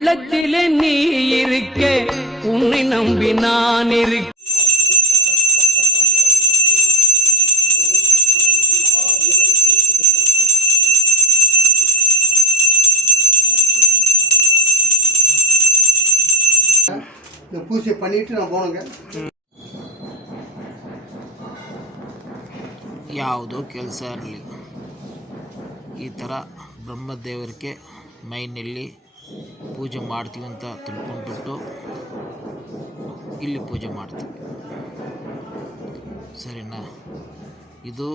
உள்ளத்திலே நீ இருக்க, உன்னை நம்பி நான் இருக்க. இந்த பூஜை பண்ணிட்டு நான் போனேங்க. ಯಾವುದೋ ಕೆಲಸ ಇರಲಿ, ಈ ಥರ ಬ್ರಹ್ಮದೇವರಿಗೆ ಮೈನಲ್ಲಿ ಪೂಜೆ ಮಾಡ್ತೀವಿ ಅಂತ ತಿಳ್ಕೊಂಡ್ಬಿಟ್ಟು ಇಲ್ಲಿ ಪೂಜೆ ಮಾಡ್ತೀವಿ, ಸರಿನಾ? ಇದು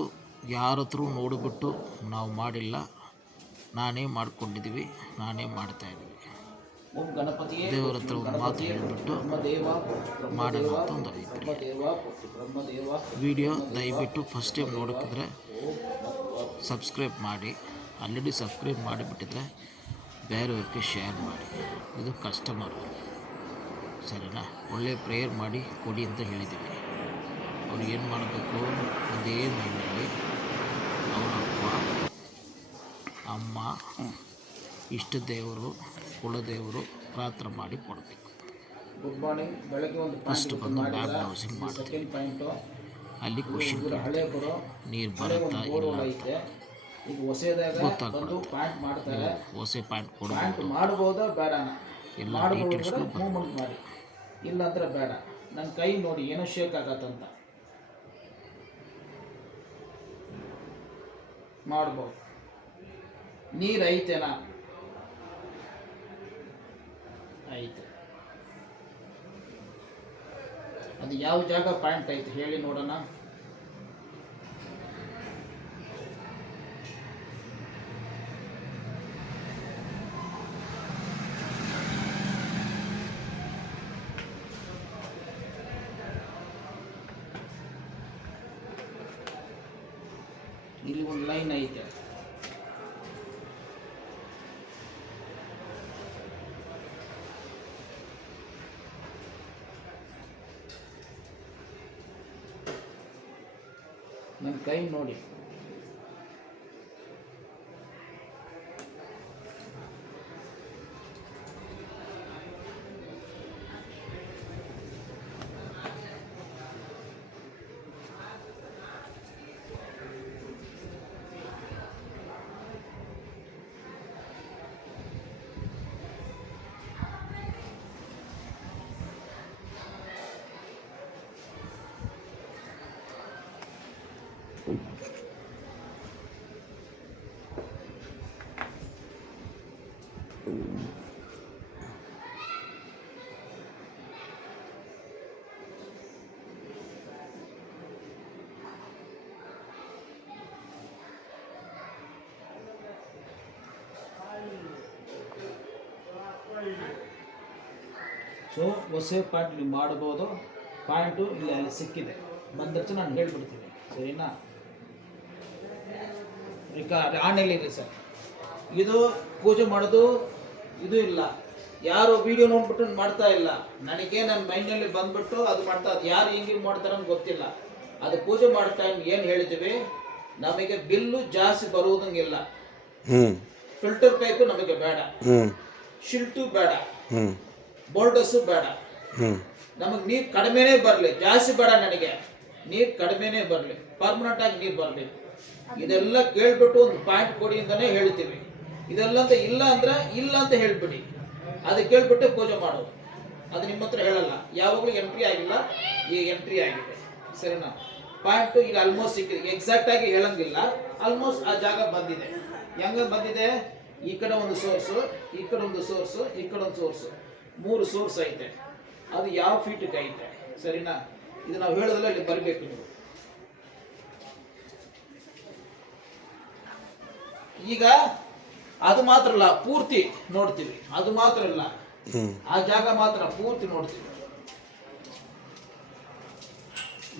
ಯಾರ ಹತ್ರ ನೋಡಿಬಿಟ್ಟು ನಾವು ಮಾಡಿಲ್ಲ, ನಾನೇ ಮಾಡ್ಕೊಂಡಿದ್ದೀವಿ, ನಾನೇ ಮಾಡ್ತಾಯಿದ್ದೀವಿ. ದೇವರ ಹತ್ರ ಒಂದು ಮಾತು ಹೇಳಿಬಿಟ್ಟು ಮಾಡೋಣ ಅಂತ ಒಂದು ಅಭಿಪ್ರಾಯ. ವಿಡಿಯೋ ದಯವಿಟ್ಟು ಫಸ್ಟ್ ಟೈಮ್ ನೋಡೋಕ್ಕಿದ್ರೆ ಸಬ್ಸ್ಕ್ರೈಬ್ ಮಾಡಿ, ಆಲ್ರೆಡಿ ಸಬ್ಸ್ಕ್ರೈಬ್ ಮಾಡಿಬಿಟ್ಟಿದ್ರೆ ಬೇರೆಯವ್ರಿಗೆ ಶೇರ್ ಮಾಡಿ. ಇದು ಕಸ್ಟಮರು, ಸರಿನಾ? ಒಳ್ಳೆಯ ಪ್ರೇಯರ್ ಮಾಡಿ ಕೊಡಿ ಅಂತ ಹೇಳಿದ್ದೀವಿ. ಅವ್ರು ಏನು ಮಾಡಬೇಕು, ಒಂದೇ ಮೈನಲ್ಲಿ ಅವರ ಅಪ್ಪ ಅಮ್ಮ ಇಷ್ಟ ದೇವರು ಕುಲದೇವರು ಪ್ರಾರ್ಥನೆ ಮಾಡಿ ಕೊಡಬೇಕು. ಫಸ್ಟ್ ಬಂದು ಮ್ಯಾಪ್ ಬ್ರೌಸಿಂಗ್ ಮಾಡ್ತೀವಿ, ಅಲ್ಲಿ ಕ್ವಶನ್ ನೀರು ಬರುತ್ತಾ ಇಲ್ಲ ಅಂತ ಗೊತ್ತಾಗ್ಬಿಡುತ್ತೆ. ಹೊಸ ಪಾಯಿಂಟ್ ಕೊಡಬಹುದು, ಎಲ್ಲ ಡೀಟೇಲ್ಸ್ಗಳು ಮಾಡಿ, ಇಲ್ಲಾಂದ್ರೆ ಬೇಡ. ನನ್ನ ಕೈ ನೋಡಿ ಏನೋ ಶೇಕ್ ಆಗತ್ತಂತ ಮಾಡ್ಬೋದು. ನೀರು ಐತೆನಾ? ಐತೆ. ಅದು ಯಾವ ಜಾಗ ಪಾಯಿಂಟ್ ಐತೆ ಹೇಳಿ ನೋಡೋಣ. ಇಲ್ಲಿ ಒಂದು ಲೈನ್ ಐತೆ, ನನ್ನ ಕೈ ನೋಡಿ. ಸೊ ಹೊಸ ಪಾಯಿಂಟ್ ನೀವು ಮಾಡ್ಬೋದು. ಪಾಯಿಂಟು ಇಲ್ಲಿ ಅಲ್ಲಿ ಸಿಕ್ಕಿದೆ, ಬಂದಷ್ಟು ನಾನು ಹೇಳ್ಬಿಡ್ತೀನಿ, ಸರಿನಾ? ಆನ್ಲೈನ್ ಸರ್, ಇದು ಪೂಜೆ ಮಾಡೋದು ಇದು ಇಲ್ಲ. ಯಾರು ವಿಡಿಯೋ ನೋಡ್ಬಿಟ್ಟು ಮಾಡ್ತಾ ಇಲ್ಲ, ನನಗೆ ನನ್ನ ಮೈಂಡ್ನಲ್ಲಿ ಬಂದ್ಬಿಟ್ಟು ಅದು ಮಾಡ್ತಾ, ಅದು ಯಾರು ಹಿಂಗೆ ಮಾಡ್ತಾರೆ ಅಂತ ಗೊತ್ತಿಲ್ಲ. ಅದು ಪೂಜೆ ಮಾಡೋ ಟೈಮ್ ಏನು ಹೇಳಿದ್ದೀವಿ, ನಮಗೆ ಬಿಲ್ಲು ಜಾಸ್ತಿ ಬರುವುದಂಗಿಲ್ಲ. ಫಿಲ್ಟರ್ ಪೈಪು ನಮಗೆ ಬೇಡ, ಶಿಲ್ಟು ಬೇಡ, ಬೋಲ್ಡಸ್ಸು ಬೇಡ. ನಮಗೆ ನೀರು ಕಡಿಮೆನೇ ಬರಲಿ, ಜಾಸ್ತಿ ಬೇಡ. ನನಗೆ ನೀರು ಕಡಿಮೆನೇ ಬರಲಿ, ಪರ್ಮನೆಂಟ್ ಆಗಿ ನೀರು ಬರಲಿ. ಇದೆಲ್ಲ ಕೇಳ್ಬಿಟ್ಟು ಒಂದು ಪಾಯಿಂಟ್ ಕೊಡಿ ಅಂತಾನೆ ಹೇಳ್ತೀವಿ. ಇದೆಲ್ಲ ಅಂತ ಇಲ್ಲ ಅಂದ್ರೆ ಇಲ್ಲ ಅಂತ ಹೇಳ್ಬಿಡಿ, ಅದು ಕೇಳ್ಬಿಟ್ಟು ಪೂಜೆ ಮಾಡೋದು. ಅದು ನಿಮ್ಮ ಹತ್ರ ಹೇಳಲ್ಲ, ಯಾವಾಗಲೂ ಎಂಟ್ರಿ ಆಗಿಲ್ಲ, ಈಗ ಎಂಟ್ರಿ ಆಗಿದೆ, ಸರಿನಾ? ಪಾಯಿಂಟು ಈಗ ಆಲ್ಮೋಸ್ಟ್ ಸಿಕ್ಕಿದೆ, ಎಕ್ಸಾಕ್ಟ್ ಆಗಿ ಹೇಳಂಗಿಲ್ಲ, ಆಲ್ಮೋಸ್ಟ್ ಆ ಜಾಗ ಬಂದಿದೆ. ಹೆಂಗ ಬಂದಿದೆ? ಈ ಕಡೆ ಒಂದು ಸೋರ್ಸು, ಈ ಕಡೆ ಒಂದು ಸೋರ್ಸು, ಈ ಕಡೆ ಒಂದು ಸೋರ್ಸು, 3 ಸೋರ್ಸ್ ಐತೆ. ಅದು ಯಾವ ಫೀಟ್ಗೆ ಐತೆ, ಸರಿನಾ? ಇದು ನಾವು ಹೇಳೋದಲ್ಲ, ಇಲ್ಲಿ ಬರಬೇಕು ನೀವು. ಈಗ ಅದು ಮಾತ್ರ ಅಲ್ಲ, ಪೂರ್ತಿ ನೋಡ್ತೀವಿ. ಅದು ಮಾತ್ರ ಅಲ್ಲ, ಆ ಜಾಗ ಮಾತ್ರ ಪೂರ್ತಿ ನೋಡ್ತೀವಿ.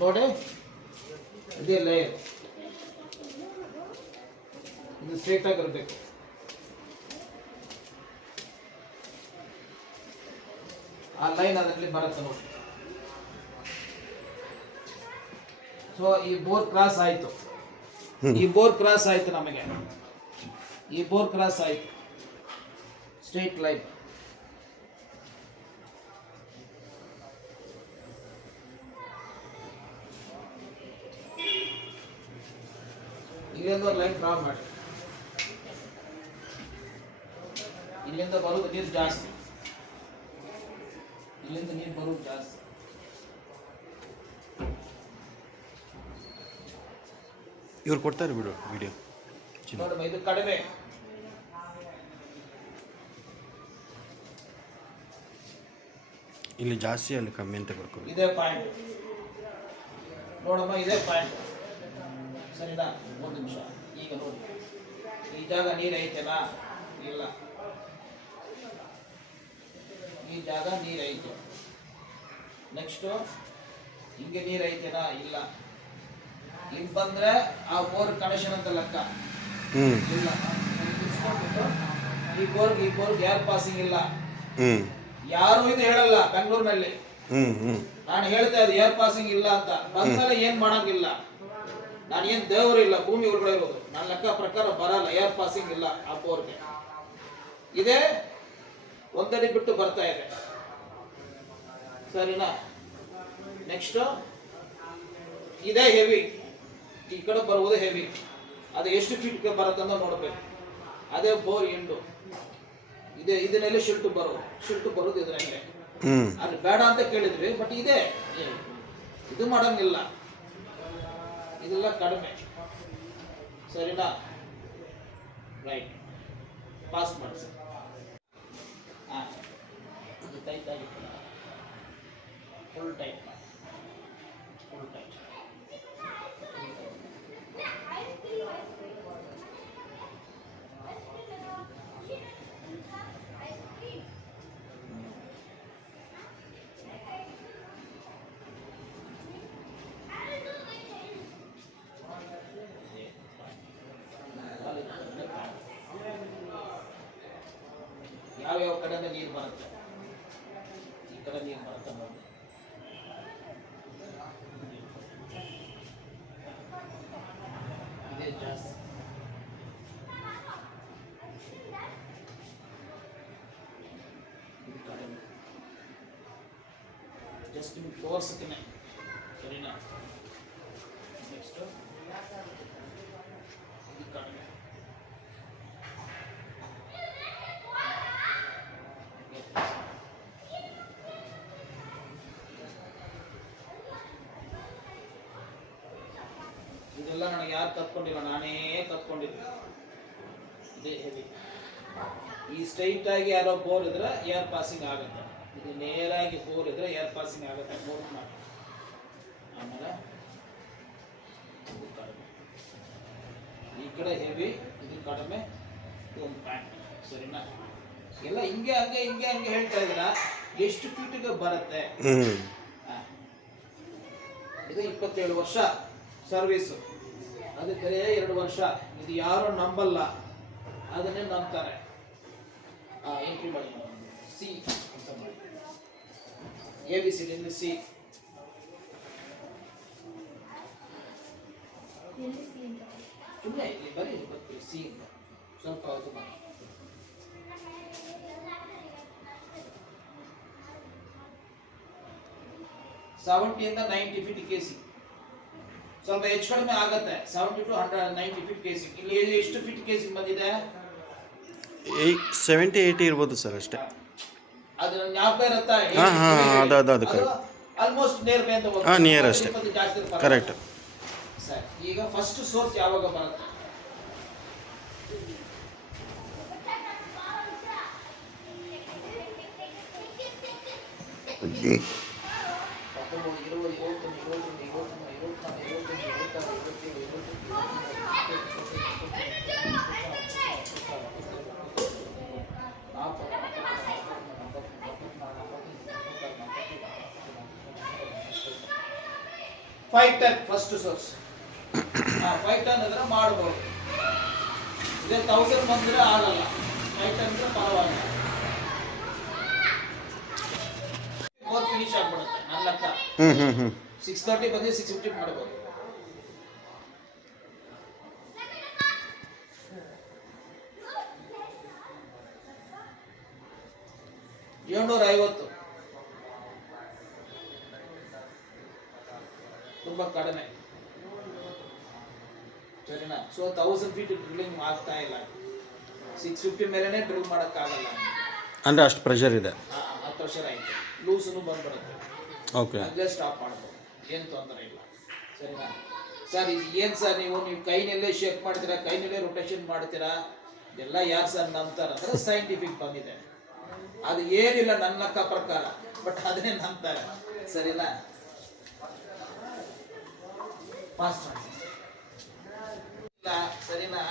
ನೋಡಿ, ಇದೇ ಲೇಯರ್, ಇದು ಸ್ಟ್ರೇಟ್ ಆಗಿರ್ಬೇಕು. ಆ ಲೈನ್ ಅದರಲ್ಲಿ ಬರುತ್ತೆ ನೋಡಿ. ಸೊ ಈ ಬೋರ್ ಕ್ರಾಸ್ ಆಯ್ತು, ಈ ಬೋರ್ ಕ್ರಾಸ್ ಆಯ್ತು ನಮಗೆ. ಈ ಬೋರ್ ಕ್ರಾಸ್ ಆಯಿತು, ಸ್ಟ್ರೈಟ್ ಲೈನ್. ಇಲ್ಲಿಂದ ಲೈನ್ ಡ್ರಾ ಮಾಡಿ. ಇಲ್ಲಿಂದ ಬರೋದು ನೀರು ಜಾಸ್ತಿ, ಇಲ್ಲಿಂದ ನೀರು ಬರೋದು ಜಾಸ್ತಿ. ಇವ್ರು ಕೊಡ್ತಾರೆ ಬಿಡು ವಿಡಿಯೋ. ನೋಡಮ್ಮ, ಇದು ಕಡಿಮೆ. ಇಲ್ಲಿ ಜಾಸ್ತಿ ಅಲ್ಲಿ ಕಮ್ಮಿ ಅಂತ ಬರ್ಕೊಳ್ಳಿ. ಇದೇ ಪಾಯಿಂಟ್ ನೋಡಮ್ಮ, ಇದೇ ಪಾಯಿಂಟ್. ಸರಿನಾ? ಒಂದು ನಿಮಿಷ. ಈಗ ನೋಡಿ, ಈ ಜಾಗ ನೀರು ಐತೆನಾ? ಇಲ್ಲ. ಈ ಜಾಗ ನೀರು ಐತೆ. ನೆಕ್ಸ್ಟು ಹಿಂಗೆ ನೀರು ಐತೆನಾ? ಇಲ್ಲ. ಇಲ್ಲಿ ಬಂದ್ರೆ ಆ ಬೋರ್ ಕನೆಕ್ಷನ್ ಅಂತ ಲೆಕ್ಕ ಇಲ್ಲ. ಈ ಬೋರ್ಗೆ ಏರ್ ಪಾಸಿಂಗ್ ಇಲ್ಲ. ಯಾರು ಇದು ಹೇಳಲ್ಲ ಬೆಂಗಳೂರಿನಲ್ಲಿ. ನಾನು ಹೇಳ್ತಾ ಇದ್ದೆ ಏರ್ ಪಾಸಿಂಗ್ ಇಲ್ಲ ಅಂತ. ಬಂದ್ಮೇಲೆ ಏನ್ ಮಾಡಂಗಿಲ್ಲ. ನಾನು ಏನ್ ದೇವರು ಇಲ್ಲ, ಭೂಮಿ ಒಳಗಡೆ ಇರೋದು. ನನ್ನ ಲೆಕ್ಕ ಪ್ರಕಾರ ಬರಲ್ಲ, ಏರ್ ಪಾಸಿಂಗ್ ಇಲ್ಲ ಆ ಬೋರ್ಗೆ. ಇದೇ ಒಂದಡಿ ಬಿಟ್ಟು ಬರ್ತಾ ಇದೆ. ಸರಿನಾ? ನೆಕ್ಸ್ಟ್ ಇದೇ ಹೆವಿ, ಈ ಕಡೆ ಬರುವುದು ಹೆವಿ. ಅದು ಎಷ್ಟು ಫೀಟ್ಗೆ ಬರುತ್ತಂತ ನೋಡ್ಬೇಕು. ಅದೇ ಬೋರ್ ಎಂಡು. ಇದನ್ನೆಲ್ಲ ಶಿಲ್ಟು ಬರೋದು ಇದರಲ್ಲೇ. ಅಲ್ಲಿ ಬೇಡ ಅಂತ ಕೇಳಿದ್ವಿ, ಬಟ್ ಇದೆ, ಇದು ಮಾಡಂಗಿಲ್ಲ. ಇದೆಲ್ಲ ಕಡಿಮೆ. ಸರಿನಾ? ರೈಟ್, ಪಾಸ್ ಮಾಡಿ ಸರ್. ಹಾಂ, ಇದು ಟೈಟ್ ಆಗಿತ್ತು, ಫುಲ್ ಟೈಟ್. ಯಾವ್ಯಾವ ಕಡೆಯಿಂದ ನೀರು ಬರುತ್ತೆ? ಈ ಕಡೆ ನೀರು ಬರುತ್ತೆ ನೋಡಿ. ಇದೇ ಜಾಸ್ತಿ. ಇದು ಕಡಿಮೆ. ಜಸ್ಟ್ ನಿಮ್ಗೆ ತೋರ್ಸಕ್ಕೆ. ಸರಿನಾ? ನೆಕ್ಸ್ಟ್ ಇದು ಕಡಿಮೆ. ಇದೆಲ್ಲ ನನಗೆ ಯಾರು ಕತ್ಕೊಂಡಿಲ್ಲ, ನಾನೇ ಕತ್ಕೊಂಡಿದ್ದೆ. ಇದೇ ಹೆವಿ. ಈ ಸ್ಟ್ರೈಟ್ ಆಗಿ ಯಾರೋ ಬೋರ್ ಇದ್ರೆ ಏರ್ ಪಾಸಿಂಗ್ ಆಗುತ್ತೆ. ಇದು ನೇರಾಗಿ ಬೋರ್ ಇದ್ರೆ ಏರ್ ಪಾಸಿಂಗ್ ಆಗುತ್ತೆ. ನೋಟ್ ಮಾಡಿ. ಆಮೇಲೆ ಇದು ಕಡಿಮೆ, ಈ ಕಡೆ ಹೆವಿ, ಇದು ಕಡಿಮೆ, ಒಂದು ಪ್ಯಾಂಟ್. ಸರಿನಾ? ಎಲ್ಲ ಹಿಂಗೆ ಹಂಗೆ ಹೇಳ್ತಾ ಇದ್ರ ಎಷ್ಟು ಫೀಟ್ಗೆ ಬರುತ್ತೆ? ಇದು 27 ವರ್ಷ ಸರ್ವಿಸು. ಅದು ಬರೇ 2 ವರ್ಷ. ಇದು ಯಾರು ನಂಬಲ್ಲ, ಅದನ್ನೇ ನಂಬ್ತಾರೆ. ಎಂಟ್ರಿ ಮಾಡಿ, ಸಿ ಅಂತ ಮಾಡಿ. ABCD C. ಸುಮ್ಮನೆ ಇಲ್ಲಿ ಬರೀ ಬರ್ತೀವಿ ಸಿ ಅಂತ. ಸ್ವಲ್ಪ ಅದು ಮಾಡಿ. 70 ಇಂದ 90 ಫೀಟ್ KC. ಸ್ವಲ್ಪ ಹೆಚ್ಚು ಕಡಿಮೆ ಆಗುತ್ತೆ. 70 to 190 ಫೀಟ್ KC. ಇಲ್ಲಿ ಎಷ್ಟು ಫೀಟ್ KC ಬಂದಿದೆ? 70-80 ಇರ್ಬೋದು ಸರ್, ಅಷ್ಟೇ. ಅದು ಜ್ಞಾಪಕ ಇರುತ್ತಾ? ಅದು ಆಲ್ಮೋಸ್ಟ್ ನಿಯರ್ ಬೈ ಅಂತ ಹೋಗುತ್ತೆ. ನಿಯರ್ ಅಷ್ಟೇ, ಕರೆಕ್ಟ್. ಸರಿ, ಈಗ ಫಸ್ಟ್ ಸೋರ್ಸ್ ಯಾವಾಗ ಬರುತ್ತೆ? Five ton first source. 5 ton ಅಂದ್ರೆ ಮಾಡಬಹುದು. ಇದೇ 1000 ಬಂದ್ರೆ ಆಗಲ್ಲ. 5 ಟನ್ ಅಂದ್ರೆ ಪರವಾಗಿಲ್ಲ. ಫಿನಿಶ್ ಆಗ್ಬಿಡುತ್ತೆ ನನ್ನ ಲೆಕ್ಕ. 630 ಬಂದ್ರೆ 650 ಮಾಡಬಹುದು. 750 ತುಂಬ ಕಡಿಮೆ, ಸರಿನಾ? ಸೊ 1000 ಫೀಟ್ ಡ್ರಿಲ್ಲಿಂಗ್ ಆಗ್ತಾ ಇಲ್ಲ, 650 ಮೇಲೆನೆ ಡ್ರಿಲ್ ಮಾಡೋಕ್ಕಾಗಲ್ಲ. ಅಂದರೆ ಅಷ್ಟು ಪ್ರೆಷರ್ ಇದೆ. ಆ ಪ್ರೆಷರ್ ಆಯಿತು, ಲೂಸನ್ನು ಬಂದ್ಬಿಡುತ್ತೆ. ಓಕೆ, ಅಲ್ಲೇ ಸ್ಟಾಪ್ ಮಾಡ್ಬೋದು, ಏನು ತೊಂದರೆ ಇಲ್ಲ, ಸರಿನಾ? ಸರ್ ಇದು ಏನು ಸರ್ ನೀವು ಕೈನಲ್ಲೇ ಶೇಕ್ ಮಾಡ್ತೀರಾ, ಕೈನಲ್ಲೇ ರೊಟೇಷನ್ ಮಾಡ್ತೀರಾ, ಎಲ್ಲ ಯಾರು ಸರ್ ನಂಬ್ತಾರೆ ಅಂದರೆ ಸೈಂಟಿಫಿಕ್ ಬಂದಿದೆ. ಅದು ಏನಿಲ್ಲ ನನ್ನ ಲೆಕ್ಕ ಪ್ರಕಾರ, ಬಟ್ ಅದನ್ನೇ ನಂಬ್ತಾರೆ, ಸರಿನಾ? ಪಾಸ್ ಮಾಡಿ ಇಲ್ಲ, ಸರಿನಾ?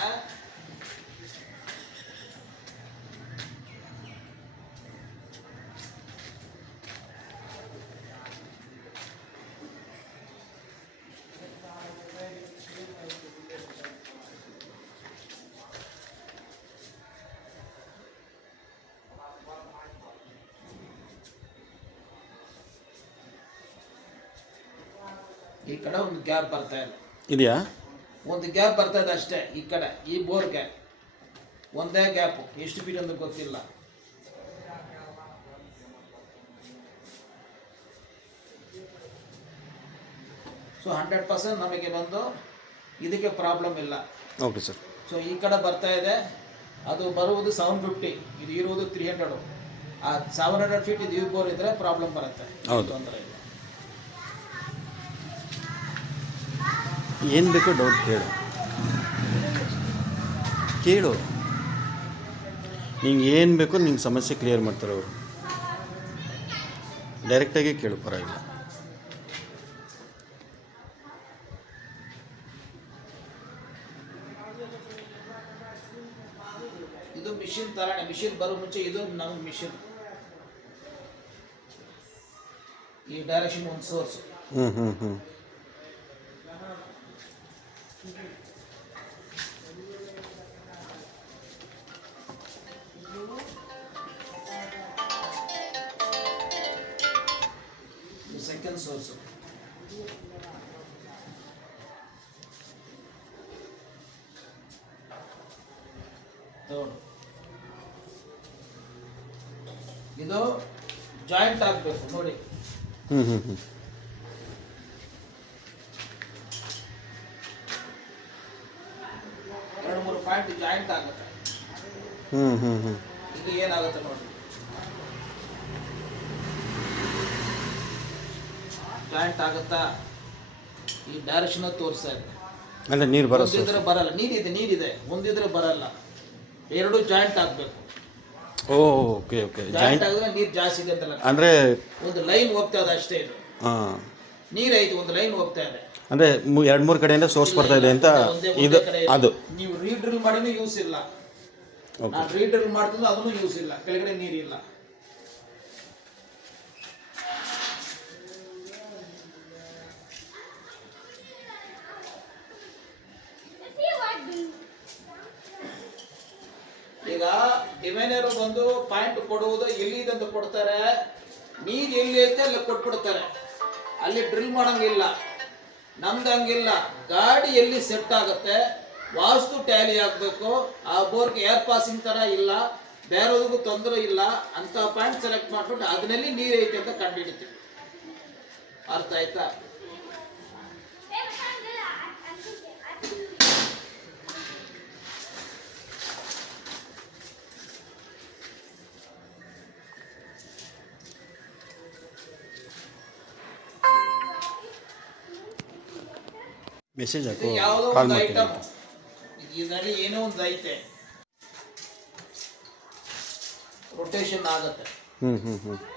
ಈ ಕಡೆ ಒಂದು ಗ್ಯಾಪ್ ಬರ್ತಾ ಇದೆ, ಇದೆಯಾ? ಒಂದು ಗ್ಯಾಪ್ ಬರ್ತಾ ಇದೆ ಅಷ್ಟೇ. ಈ ಕಡೆ ಈ ಬೋರ್ಗೆ ಒಂದೇ ಗ್ಯಾಪ್, ಎಷ್ಟು ಫೀಟ್ ಅಂತ ಗೊತ್ತಿಲ್ಲ. ಸೊ 100% ನಮಗೆ ಬಂದು ಇದಕ್ಕೆ ಪ್ರಾಬ್ಲಮ್ ಇಲ್ಲ. Okay sir. ಸೊ ಈ ಕಡೆ ಬರ್ತಾ ಇದೆ, ಅದು ಬರುವುದು 750, ಇದು ಇರುವುದು 300. ಆ 700 ಫೀಟ್ ಇದು ಬೋರ್ ಇದ್ರೆ ಪ್ರಾಬ್ಲಮ್ ಬರುತ್ತೆ. ಹೌದು. ತೊಂದರೆ ಇಲ್ಲ. ಏನು ಬೇಕೋ ಡೌಟ್ ಕೇಳು, ನಿಂಗೆ ಏನು ಬೇಕೋ ನಿಂಗೆ ಸಮಸ್ಯೆ ಕ್ಲಿಯರ್ ಮಾಡ್ತಾರೆ ಅವರು. ಡೈರೆಕ್ಟಾಗಿ ಕೇಳು, ಪರವಾಗಿಲ್ಲ. ಇದು ಮಿಷಿನ್ ತರಾಣೆ, ಮಿಷಿನ್ ಬರೋ ಮುಂಚೆ ಇದು ನಮ್ಮ ಮಿಷಿನ್. ಈ ಡೈರೆಕ್ಷನ್ ಒಂದು ಸೋರ್ಸ್. Second source. ಇದು ಜಾಯಿಂಟ್ ಆಗಬೇಕು ನೋಡಿ. 2-3 ಪಾಯಿಂಟ್ ಜಾಯಿಂಟ್ ಆಗುತ್ತೆ. ಇದು ಏನಾಗುತ್ತೆ ನೋಡಿ, ಜಾಯಿಂಟ್ ಆಗುತ್ತಾ? ಈ ಡೈರೆಕ್ಷನ್ ತೋರಿಸ್ತಾ ಇದೆ. ಅಂದರೆ ನೀರು ಒಂದಿದ್ರೆ ಬರಲ್ಲ, ನೀರಿದೆ ಒಂದಿದ್ರೆ ಬರಲ್ಲ, ಎರಡು ಜಾಯಿಂಟ್ ಆಗಬೇಕು. Okay okay. ಜಾಯಿಂಟ್ ಆಗಿದ್ರೆ ನೀರು ಜಾಸ್ತಿ ಇದೆ ಅಂತ. ಅಂದರೆ ಒಂದು ಲೈನ್ ಹೋಗ್ತಾ ಇದೆ ಅಷ್ಟೇ. ಇದು ನೀರೈತೆ, ಒಂದು ಲೈನ್ ಹೋಗ್ತಾ ಇದೆ. ಅಂದರೆ 2-3 ಕಡೆಯಿಂದ ಸೋರ್ಸ್ ಬರ್ತಾ ಇದೆ ಅಂತ. ಇದು ಅದು ನೀವು ರೀಡ್ರಿಲ್ ಮಾಡಿನೂ ಯೂಸ್ ಇಲ್ಲ, ನಾನು ರೀಡ್ರಿಲ್ ಮಾಡ್ತೀನಿ ಅದನ್ನು ಯೂಸ್ ಇಲ್ಲ, ಕೆಳಗಡೆ ನೀರಿಲ್ಲ. ಈಗ ಡಿವೈನರ್ ಬಂದು ಪಾಯಿಂಟ್ ಕೊಡುವುದು ಎಲ್ಲಿದೆ ಅಂತ ಕೊಡ್ತಾರೆ, ನೀರು ಎಲ್ಲಿ ಐತೆ ಅಲ್ಲಿ ಕೊಟ್ಬಿಡ್ತಾರೆ, ಅಲ್ಲಿ ಡ್ರಿಲ್ ಮಾಡಂಗಿಲ್ಲ. ನಮ್ದು ಹಂಗಿಲ್ಲ, ಗಾಡಿ ಎಲ್ಲಿ ಸೆಟ್ ಆಗುತ್ತೆ, ವಾಸ್ತು ಟ್ಯಾಲಿ ಆಗಬೇಕು, ಆ ಬೋರ್ಗೆ ಏರ್ ಪಾಸಿಂಗ್ ಥರ ಇಲ್ಲ, ಬೇರೆದಕ್ಕೂ ತೊಂದರೆ ಇಲ್ಲ ಅಂತ ಪಾಯಿಂಟ್ ಸೆಲೆಕ್ಟ್ ಮಾಡಿಬಿಟ್ಟು ಅದರಲ್ಲಿ ನೀರು ಐತೆ ಅಂತ ಕಂಡುಹಿಡಿತೀವಿ. ಅರ್ಥ ಆಯ್ತಾ? ಮೆಸೇಜ್ ಹಾಕು, ಯಾವುದೋ ಕಾಲ್ ಒಂದು ಮಾಡ್ತೀನಿ. ಐಟಮ್ ಇದರಲ್ಲಿ ಏನೋ ಒಂದು ಐತೆ, ರೊಟೇಷನ್ ಆಗುತ್ತೆ.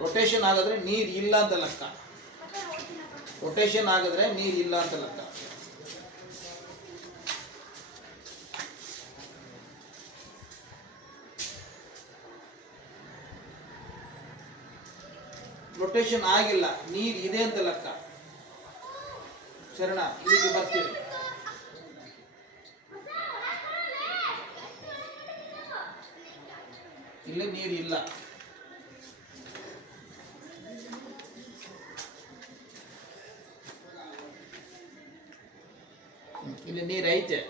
ರೊಟೇಷನ್ ಆಗಿದ್ರೆ ನೀರು ಇಲ್ಲ ಅಂತ ಲೆಕ್ಕ. ರೊಟೇಷನ್ ಆಗಿದ್ರೆ ನೀರು ಇಲ್ಲ ಅಂತ ಲೆಕ್ಕ. ರೊಟೇಷನ್ ಆಗಿಲ್ಲ, ನೀರು ಇದೆ ಅಂತ ಲೆಕ್ಕ. ಶರಣ, ಇಲ್ಲಿಗೆ ಬರ್ತೀವಿ. ಇಲ್ಲಿ ನೀರು ಇಲ್ಲ, ಇಲ್ಲಿ ನೀರು ಐತೆ,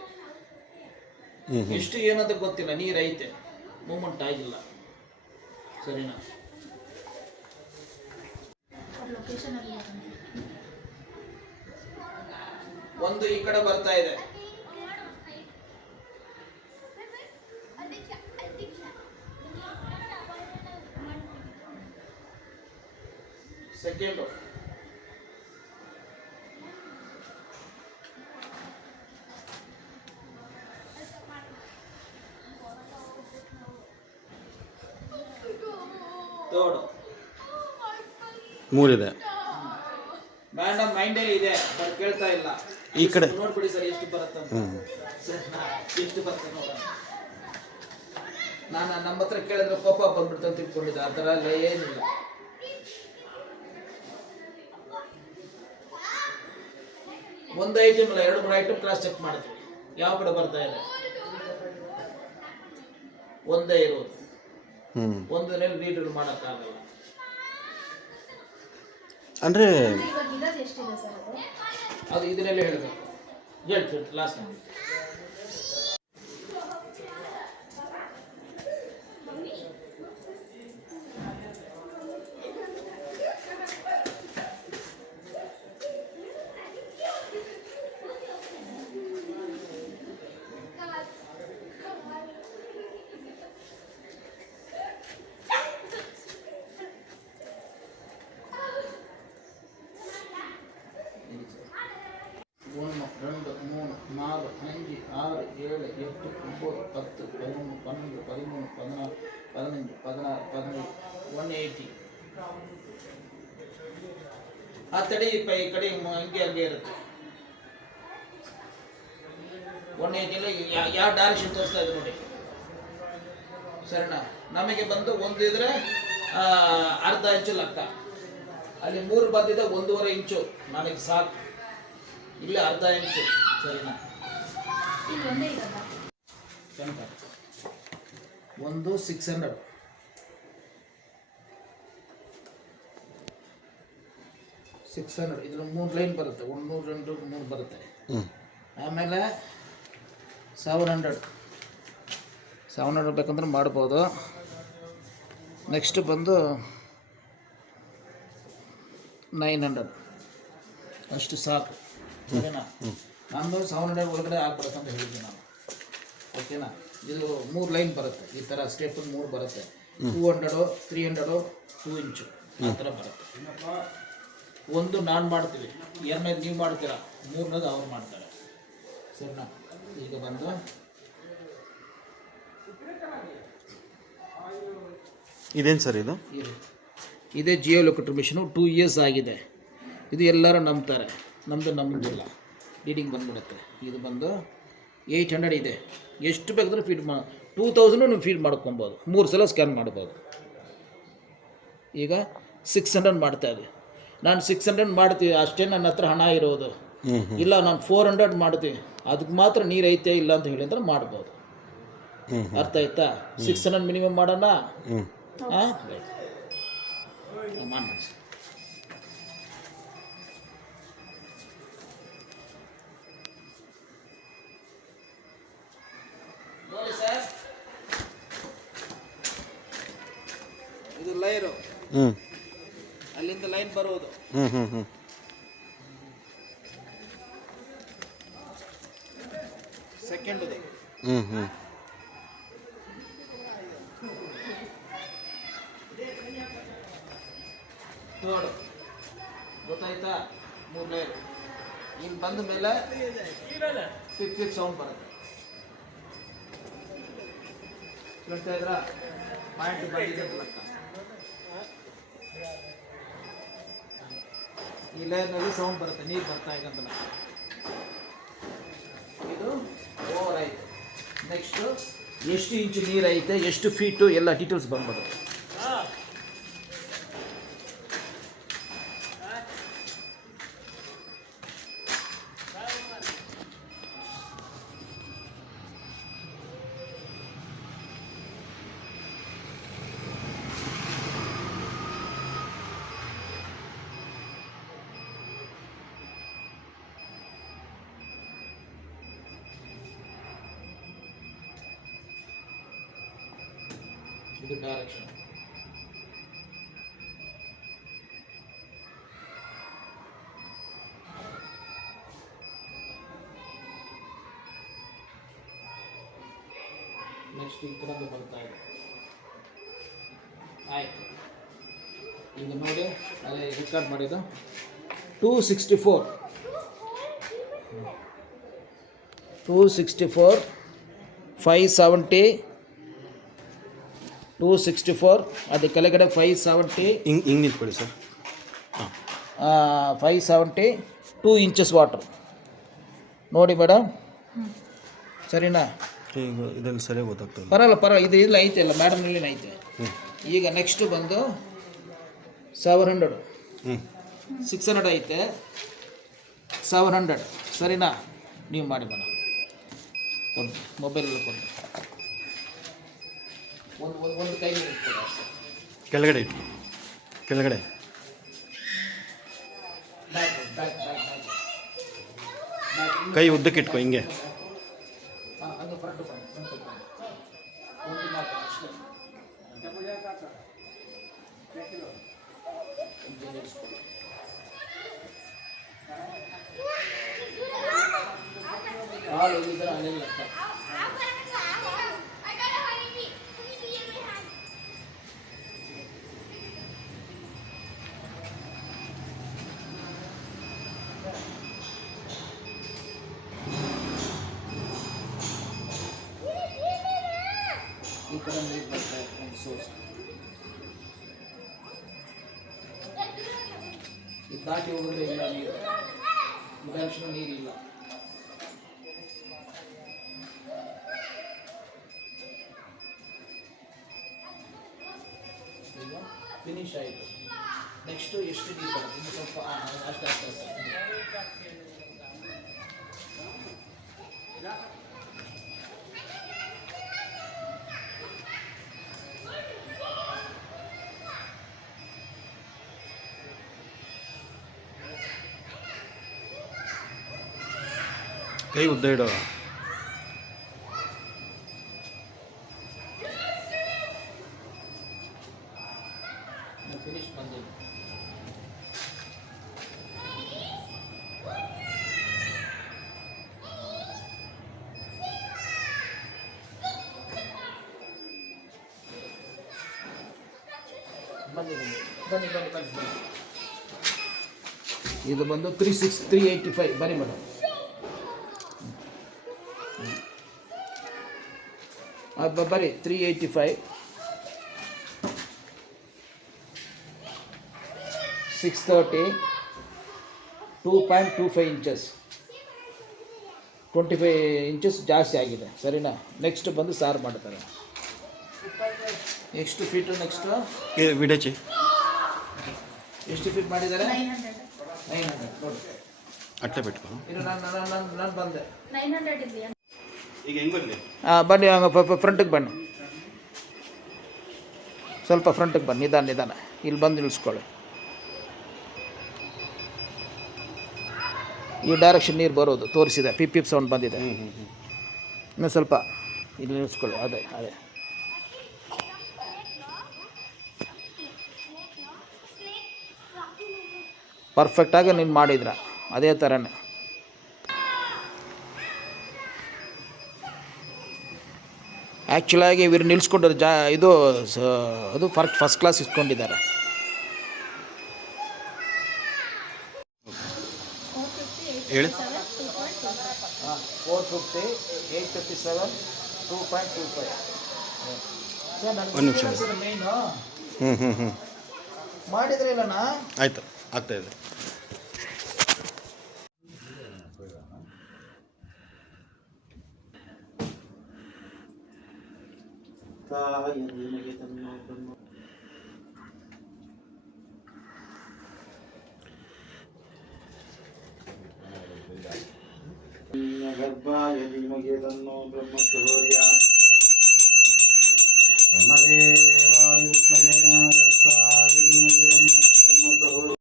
ಎಷ್ಟು ಏನಂತ ಗೊತ್ತಿಲ್ಲ, ನೀರು ಐತೆ, ಮೂಮೆಂಟ್ ಆಗಿಲ್ಲ, ಸರಿನಾ? ಒಂದು ಈ ಕಡೆ ಬರ್ತಾ ಇದೆ. ಸೆಕೆಂಡು ತೋಡು ಮೂರಿದೆ. ಮೇಡಮ್ ಮೈಂಡಲ್ಲಿ ಇದೆ ಬಟ್ ಕೇಳ್ತಾ ಇಲ್ಲ. ಈ ಕಡೆ ನೋಡ್ಬಿಡಿ ಸರ್ ಎಷ್ಟು ಬರುತ್ತೆ ಅಂತ. ಸರ್ ಎಷ್ಟು ಬರುತ್ತೆ ನೋಡೋಣ. ನಾನು ನಮ್ಮ ಹತ್ರ ಕೇಳಿದ್ರೆ ಕೋಪ ಬಂದ್ಬಿಡ್ತು ಅಂತ ತಿಳ್ಕೊಂಡಿದ್ದೆ. ಆ ಥರ ಎಲ್ಲ ಏನಿಲ್ಲ. ಒಂದು ಐಟಮ್ ಇಲ್ಲ, 2-3 ಐಟಮ್ ಕ್ರಾಸ್ ಚೆಕ್ ಮಾಡಿದ್ವಿ. ಯಾವ ಕಡೆ ಬರ್ತಾ ಇದೆ? ಒಂದೇ ಇರೋದು. ಒಂದನೇ ರೀಡರ್ ಮಾಡೋಕ್ಕಾಗಲ್ಲ. ಅಂದರೆ ಅದು ಇದನ್ನೆಲ್ಲ ಹೇಳಬೇಕು. ಹೇಳ್ತೀವಿ ಲಾಸ್ಟ್ ಮಾಡಿ. ಒಂದು 2 3 4 5 6 7 8 9 10 11 12 13 14 15 16 17 180. ಆ ತಡಿ ಈ ಕಡೆ ಹಂಗೆ ಇರುತ್ತೆ. 180 ಯಾವ ಡೈರೆಕ್ಷನ್ ತೋರಿಸ್ತಾ ಇದೆ ನೋಡಿ. ಸರಿನಾ? ನಮಗೆ ಬಂದು ಒಂದು ಇದ್ರೆ ಅರ್ಧ ಇಂಚು ಲೆಕ್ಕ. ಅಲ್ಲಿ 3 ಬಂದಿದೆ 1.5 ಇಂಚು ನನಗೆ ಸಾಕು. ಇಲ್ಲಿ ಅರ್ಧ ಇಂಚು. ಸರಿನಾ? ಒಂದು 600 ಇದ್ರ 3 ಲೈನ್ ಬರುತ್ತೆ. 1 2 3 ಬರುತ್ತೆ. ಆಮೇಲೆ 700 ಬೇಕಂದ್ರೆ ಮಾಡ್ಬೋದು. ನೆಕ್ಸ್ಟ್ ಬಂದು 900 ಅಷ್ಟು ಸಾಕು. ಓಕೆನಾ? ನಾನು 700 ಒಳಗಡೆ ಆಗ್ಬಿಡುತ್ತೆ ಅಂತ ಹೇಳಿದ್ದೆ ನಾನು. ಓಕೆನಾ? ಇದು 3 ಲೈನ್ ಬರುತ್ತೆ. ಈ ಥರ ಸ್ಟೆಪ್ 3 ಬರುತ್ತೆ. 200 300 2 ಇಂಚು ಆ ಥರ ಬರುತ್ತೆ. ಒಂದು ನಾನು ಮಾಡ್ತೀವಿ, 2ನೇದು ನೀವು ಮಾಡ್ತೀರಾ, 3ನೇದು ಅವ್ರು ಮಾಡ್ತಾರೆ. ಸರಿನಾ? ಈಗ ಬಂದು ಇದೇನು ಸರ್ ಇದು? ಇದೇ ಜಿಯೋ ಲೊಕೇಟರ್ ಮಿಷನು. 2 ಇಯರ್ಸ್ ಆಗಿದೆ. ಇದು ಎಲ್ಲರೂ ನಂಬ್ತಾರೆ. ನಮ್ಮದಿಲ್ಲ. ರೀಡಿಂಗ್ ಬಂದ್ಬಿಡುತ್ತೆ. ಇದು ಬಂದು 800 ಇದೆ. ಎಷ್ಟು ಬೇಕಾದರೂ ಫೀಡ್ 2000 ನೀವು ಫೀಡ್ ಮಾಡ್ಕೊಬೋದು. 3 ಸಲ ಸ್ಕ್ಯಾನ್ ಮಾಡ್ಬೋದು. ಈಗ 600 ಮಾಡ್ತಾಯಿದ್ದೆ. ನಾನು 600 ಮಾಡ್ತೀವಿ ಅಷ್ಟೇ ನನ್ನ ಹತ್ರ ಹಣ ಇರೋದು. ಇಲ್ಲ ನಾನು 400 ಮಾಡ್ತೀವಿ, ಅದಕ್ಕೆ ಮಾತ್ರ ನೀರು ಐತೆ ಇಲ್ಲ ಅಂತ ಹೇಳಿ ಅಂದ್ರೆ ಮಾಡ್ಬೋದು. ಅರ್ಥ ಆಯ್ತಾ? 600 ಮಿನಿಮಮ್ ಮಾಡೋಣ. ಹಾಂ ಮಾಡಿ ನೋಡಿ ಸರ್. ಇದು ಲೈರು. ಅಲ್ಲಿಂದ ಲೈನ್ ಬರುವುದು. ಸೆಕೆಂಡ್ ಇದೆ. ಥರ್ಡ್ ಗೊತ್ತಾಯ್ತಾ? 3 ಲೈನ್. ಇನ್ನು ಬಂದ ಮೇಲೆ ಕ್ವಿಕ್ ಸೌಂಡ್ ಬರುತ್ತೆ. ಕೇಳ್ತಾ ಇದ್ರ ಪಾಯಿಂಟ್ ಬಂದಿದೆ ಲೆಕ್ಕ. ಈ ಲೈನ್ನಲ್ಲಿ ಸೌಂಡ್ ಬರುತ್ತೆ, ನೀರು ಬರ್ತಾ ಇದೆ ಅಂತ ಲೆಕ್ಕ. ಇದು ಓವರ್ ಆಯಿತು. ನೆಕ್ಸ್ಟು ಎಷ್ಟು ಇಂಚು ನೀರು ಐತೆ, ಎಷ್ಟು ಫೀಟು ಎಲ್ಲ ಡೀಟೇಲ್ಸ್ ಬಂದ್ಬಿಡುತ್ತೆ. ಇದು ಡೈರೆಕ್ಷನ್. ನೆಕ್ಸ್ಟ್ ಈ ಕಡೆ ಬರ್ತಾ ಇದೆ. ಆಯ್ತು, ಈಗ ನೋಡಿ ಅದೇ ರೆಕಾರ್ಡ್ ಮಾಡಿದ್ದು 264 570 264 ಅದು ಕೆಳಗಡೆ 570 ಹಿಂಗೆ ನಿಂತ್ಕೊಳ್ಳಿ ಸರ್. 570 2 ಇಂಚಸ್ ವಾಟ್ರ್ ನೋಡಿ ಮೇಡಮ್, ಸರಿನಾ? ಈಗ ಇದನ್ನು ಸರಿಯಾಗಿ ಗೊತ್ತಾಗ್ತದೆ. ಪರವಾಗಿಲ್ಲ ಇದು ಇಲ್ಲ ಐತೆ ಅಲ್ಲ ಮೇಡಮ್ನಲ್ಲಿ ಐತೆ. ಈಗ ನೆಕ್ಸ್ಟ್ ಬಂದು 700 600 ಐತೆ 700 ಸರಿನಾ? ನೀವು ಮಾಡಿ ಮೇಡಮ್, ಕೊಡಿ ಮೊಬೈಲಲ್ಲಿ ಕೊಡಿ, ಒಂದು ಕೈ ಇಟ್ಕೊಡಿ ಅಷ್ಟೇ. ಕೆಳಗಡೆ ಇಟ್ಟು, ಕೆಳಗಡೆ ಕೈ ಉದ್ದಕ್ಕೆ ಇಟ್ಕೊ ಹಿಂಗೆ. ಹಂಗೆ ಫ್ರಂಟ್ ಬನ್ನಿ, ಒಂದು ಮಾತು ಅಷ್ಟೇ. ಹಾಲು ಹೋಗಿದ್ರೆ ಅಲ್ಲೆಲ್ಲ ಲೆಕ್ಕ. ಈ ಕಡೆ ನೀರು ಬರ್ತಾ ಇದೆ ಒಂದು ಸೋರ್ಸ್, ಇದು ದಾಟಿ ಹೋಗಿದ್ರೆ ಇಲ್ಲ ನೀರು, ಉದಾಹರಣೆ ನೀರಿಲ್ಲ. ಈಗ ಫಿನಿಶ್ ಆಯಿತು. ನೆಕ್ಸ್ಟು ಎಷ್ಟು ನೀರು ಬರುತ್ತೆ, ಇನ್ನು ಸ್ವಲ್ಪ ಅಷ್ಟೇ ಅಷ್ಟೇ ಅಷ್ಟೇ. ಕೈ ಉದ್ದ ಇಡೋ. ಫಿನಿಶ್ ಬಂದಿಲ್ಲ. ಬನ್ನಿ ಬನ್ನಿ ಬನ್ನಿ ಬನ್ನಿ ಬನ್ನಿ. ಇದು ಬಂದು 385 ಬನ್ನಿ ಮೇಡಮ್. ಬರೀ 385 630 2.25 ಇಂಚಸ್ 25 ಇಂಚಸ್ ಜಾಸ್ತಿ ಆಗಿದೆ ಸರಿನಾ? ನೆಕ್ಸ್ಟ್ ಬಂದು ಸಾರು ಮಾಡ್ತಾರೆ. ಎಷ್ಟು ಫೀಟು ನೆಕ್ಸ್ಟು ವಿಡಚಿ ಎಷ್ಟು ಫೀಟ್ ಮಾಡಿದ್ದಾರೆ? 900 ನೋಡಿ ಅಟ್ಟೆ ಬಿಟ್ಕೊ. ಇದು ನಾನು ಬಂದೆ. 900 ಇದೆಯಾ? ಈಗ ಹೆಂಗೆ ಬರಲಿ? ಬನ್ನಿ ಫ್ರಂಟಿಗೆ ಬನ್ನಿ, ಸ್ವಲ್ಪ ಫ್ರಂಟಿಗೆ ಬನ್ನಿ, ನಿಧಾನ ಇಲ್ಲಿ ಬಂದು ನಿಲ್ಲಿಸ್ಕೊಳ್ಳಿ. ಈ ಡೈರೆಕ್ಷನ್ ನೀರು ಬರೋದು ತೋರಿಸಿದೆ, ಪಿಪ್ ಸೌಂಡ್ ಬಂದಿದೆ. ಇನ್ನು ಸ್ವಲ್ಪ ಇಲ್ಲಿ ನಿಲ್ಲಿಸ್ಕೊಳ್ಳಿ. ಅದೇ ಅದೇ ಪರ್ಫೆಕ್ಟಾಗಿ ನೀನು ಮಾಡಿದ್ರ ಅದೇ ಥರನೇ. ಆ್ಯಕ್ಚುಲಾಗಿ ಇವರು ನಿಲ್ಲಿಸ್ಕೊಂಡ್ರೆ ಇದು ಅದು ಫಸ್ಟ್ ಕ್ಲಾಸ್ ಇಸ್ಕೊಂಡಿದ್ದಾರೆ. ಹೇಳಿ. 450 857 2.25. ಒಂದು ನಿಮಿಷ. ಮೇಯ್ನು ಮಾಡಿದ್ರೆ ಇಲ್ಲಣ್ಣ. ಆಯಿತು, ಆಗ್ತಾಯಿದೆ. ಗರ್ಭಾಯ ಧೀಮಹಿ ತನ್ನೋ ಬ್ರಹ್ಮಚರ್ಯಾತ್ ಬ್ರಹ್ಮದೇವಾಯ ವಿದ್ಮಹೇ ಗರ್ಭಾಯ ಧೀಮಹಿ ತನ್ನೋ ಬ್ರಹ್ಮಚರ್ಯಾತ್